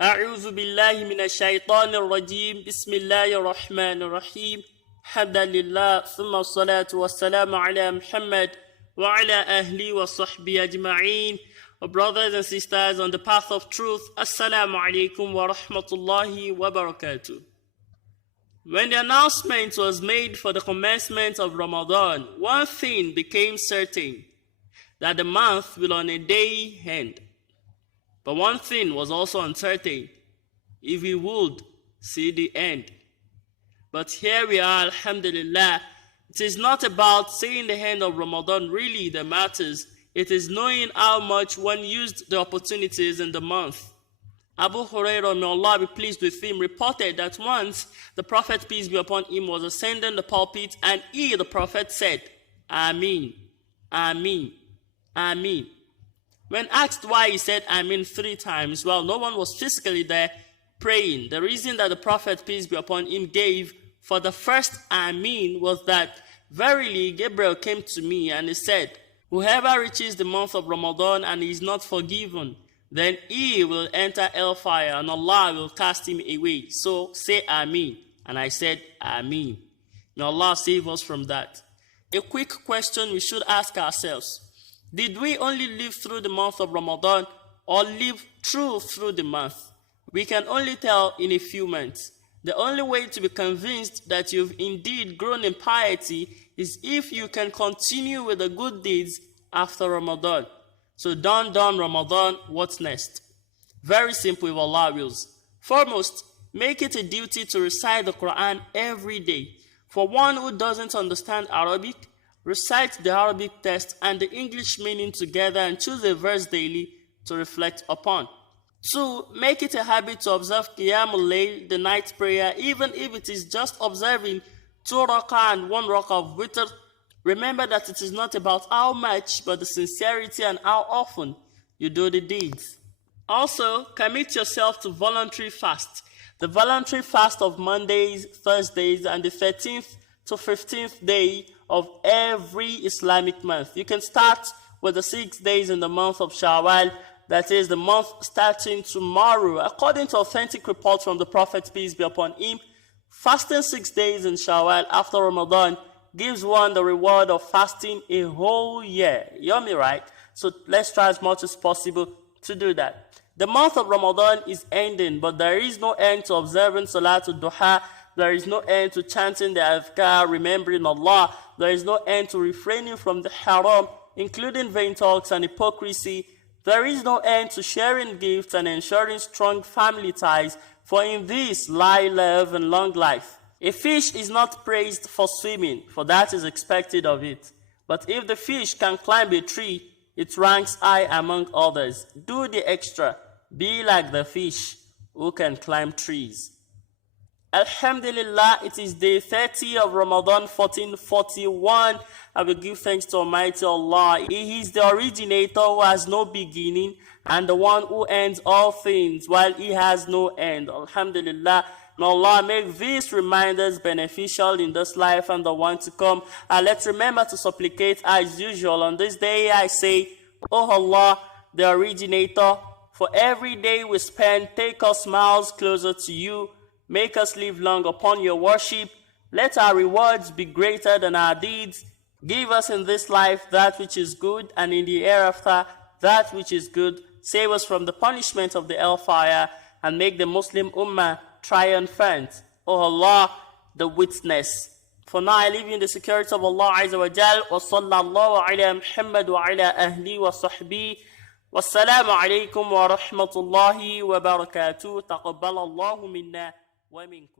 أعوذ بالله من الشيطان الرجيم بسم الله الرحمن الرحيم حمد لله ثم الصلاة والسلام على Muhammad وعلى أهله وصحبه أجمعين. Brothers and sisters on the path of truth, Assalamu alaikum wa rahmatullahi wa barakatuh. When the announcement was made for the commencement of Ramadan, one thing became certain, that the month will on a day end. But one thing was also uncertain, if we would see the end. But here we are, alhamdulillah. It is not about seeing the end of Ramadan really that matters. It is knowing how much one used the opportunities in the month. Abu Hurairah, may Allah be pleased with him, reported that once the Prophet, peace be upon him, was ascending the pulpit, and he, the Prophet, said, Ameen, Ameen, Ameen. When asked why he said Ameen 3 times, well, no one was physically there praying. The reason that the Prophet, peace be upon him, gave for the first Ameen was that, verily, Gabriel came to me and he said, whoever reaches the month of Ramadan and is not forgiven, then he will enter hellfire and Allah will cast him away. So say Ameen. And I said Ameen. May Allah save us from that. A quick question we should ask ourselves. Did we only live through the month of Ramadan or live through the month? We can only tell in a few months. The only way to be convinced that you've indeed grown in piety is if you can continue with the good deeds after Ramadan. So done Ramadan, what's next? Very simple if Allah wills. Foremost, make it a duty to recite the Quran every day. For one who doesn't understand Arabic, recite the Arabic text and the English meaning together and choose a verse daily to reflect upon. 2. Make it a habit to observe Qiyamul Layl, the night prayer, even if it is just observing 2 rak'ah and 1 rak'ah of witr. Remember that it is not about how much, but the sincerity and how often you do the deeds. Also, commit yourself to voluntary fast. The voluntary fast of Mondays, Thursdays, and the 13th to 15th day of every Islamic month. You can start with the 6 days in the month of Shawwal, that is the month starting tomorrow. According to authentic reports from the Prophet, peace be upon him, fasting 6 days in Shawwal after Ramadan gives one the reward of fasting a whole year. You hear me right? So let's try as much as possible to do that. The month of Ramadan is ending, but there is no end to observing Salatul Duha. There is no end to chanting the Adhkar, remembering Allah. There is no end to refraining from the haram, including vain talks and hypocrisy. There is no end to sharing gifts and ensuring strong family ties, for in this lie love and long life. A fish is not praised for swimming, for that is expected of it. But if the fish can climb a tree, it ranks high among others. Do the extra. Be like the fish who can climb trees. Alhamdulillah, it is day 30 of Ramadan 1441. I will give thanks to Almighty Allah. He is the originator who has no beginning and the one who ends all things while he has no end. Alhamdulillah. May Allah make these reminders beneficial in this life and the one to come. And let's remember to supplicate as usual. On this day I say, Oh Allah, the originator, for every day we spend, take us miles closer to you. Make us live long upon your worship. Let our rewards be greater than our deeds. Give us in this life that which is good, and in the hereafter that which is good. Save us from the punishment of the hellfire, and make the Muslim Ummah triumphant. O Allah, the witness. For now I leave you in the security of Allah Azza wa Jal. Wa sallallahu ala Muhammad wa ala ahli wa sahbihi. Wassalamu alaikum wa rahmatullahi wa barakatuh. Taqabbal Allahu minna wa minkum.